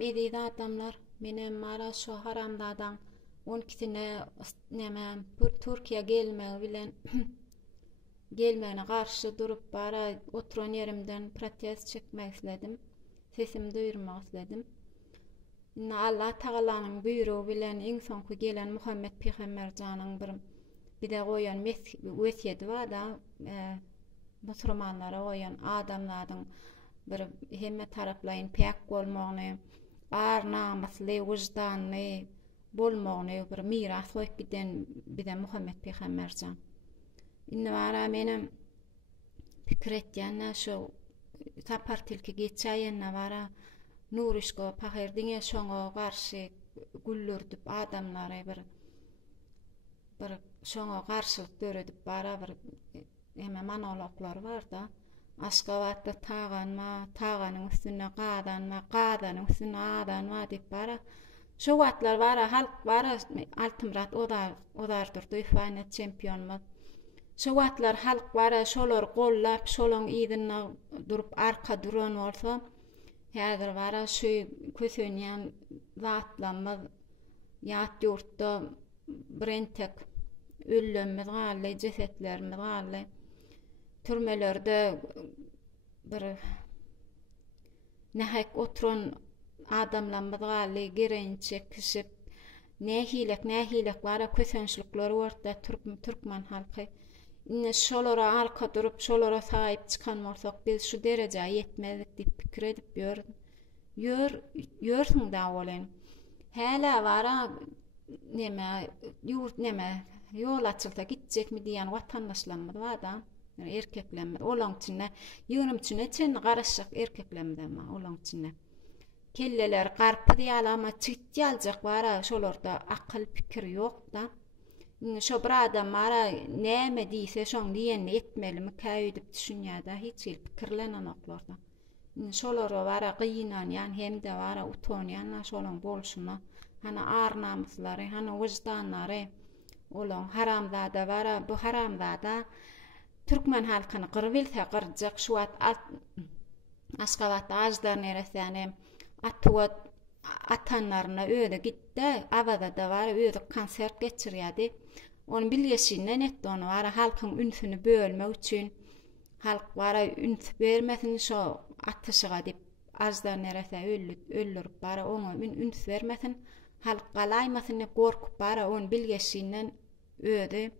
edýdi adamlar, menem mara şu haramdadan 12-sine näme Türkiýe gelmegi bilen gelmegine garşy durup bara oturan yerimden protest çekmek isledim. Sesimi duyurmak isledim. Inna Allah Taalanyň buýrugy bilen iň soňky gelen Muhammed Peýgamberjanyň bir de goýan wesiýeti bar da, musulmanlara goýan adamlaryň bir hemme taraplaryň pek bolmagyny, ar namusly, wyjdanly bolmagyny bir miras goýup giden bir de Muhammed Peýgamberjan. Indi bara menem pikir etýän şu tapartilki geçäýenne bara Nurişko pahirdiňe şoňa garşy güllürdüp adamlary bir şoňa garşylyk göredip bara bir eme monologlar bar da. Aşgabatda taganma, taganyň üstüne gadanma, gadanyň üstüne adanma diýip bara. Şu wagtlar bara halk bara Altymrat odardyr Üfane çempionma. Şu wagtlar halk bara şolar gollap, şolaň ýygyna durup arka duran bolsa, häzir bara şu kösenýän zatlanma ýat ýurtda brentek öllenme galy, cesetlerme galy. Türmelerde bir nähek oturan adamlar galy gerençek kişip nähilek bara kösençlikleri orta Türkmen halky. Inne şolara arka durup şolara sahip çıkan bolsak biz şu derejeye yetmedik diýip pikir edip ýörsüň da bolan. Häle bara ýol açylsa gitjekmi diýen watandaşlarymyz bar da. Erkeklerimiz olaň içinde ýöňüm içinde çen garaşak erkeklerimiz ama olaň içinde kelleler garpy diýal ama çyt ýaljak bara şolarda akıl pikir ýok da. Şo bir adam mara näme diýse şoň diýeni etmelimi käýüp düşünýärde hiç pikirlenen oklarda. Şolara bara gynanýan hem de bara utanýan şolaň bolşuna hana ar namuslary, hana wyjdanlary olaň haramzada bara bu haramzada Türkmen halkyny gyrbilse gyrjak şu Aşgabatda ajdar neresine atanlaryna öýle gitdi. Abada da var öýde konsert geçirýärdi. Onu bilgeşinden etdi onu bara halkyň ünsüni bölmek üçin. Halk bara üns bermesin şo atyşyga diýip ajdar nerese öllürüp bara onu üns bermesin. Halk galaýmasyn diýip gorkup bara onu bilgeşinden öýde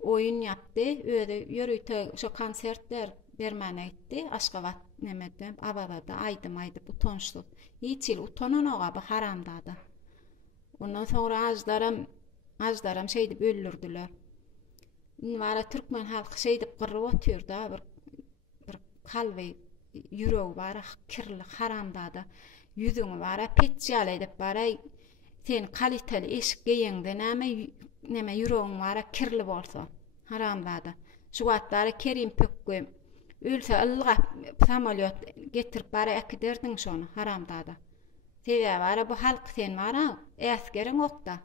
oyun yaptı. Öyle yürüyte şu konsertler bermän etdi. Aşgabat nemede Abadada aydım utançlyk. Hiç utananaga bu haramdada. Ondan sonra ajdaram şey diýip öldürdüler. Bara Türkmen halky şey diýip gyrryp otýar da bir kalby ýüregi bara kirli haramdada. Ýüzüňi bara petjal edip bara sen kaliteli eşik geýende näme ýüregiň bara kirli bolsa haramdada. Şu wagtlara Kerim Pökkü ölse ılgap samolyot getirip bara ekderdiň şonu haramdada. Sede bara bu halk sen bara äskeriň okda.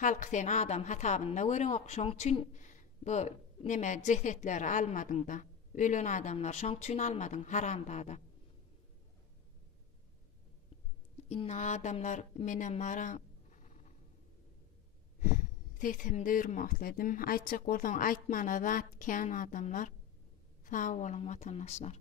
Halk sen adam hatabyna görüň ok şoň üçin bu näme cesetleri almadyň da. Ölen adamlar şoň üçin almadyň haramdada. Inna adamlar menem mara sesimi duyurmak istedim. Aýtjak bolsaň aýtmana zat kän adamlar. Sağ olun vatandaşlar.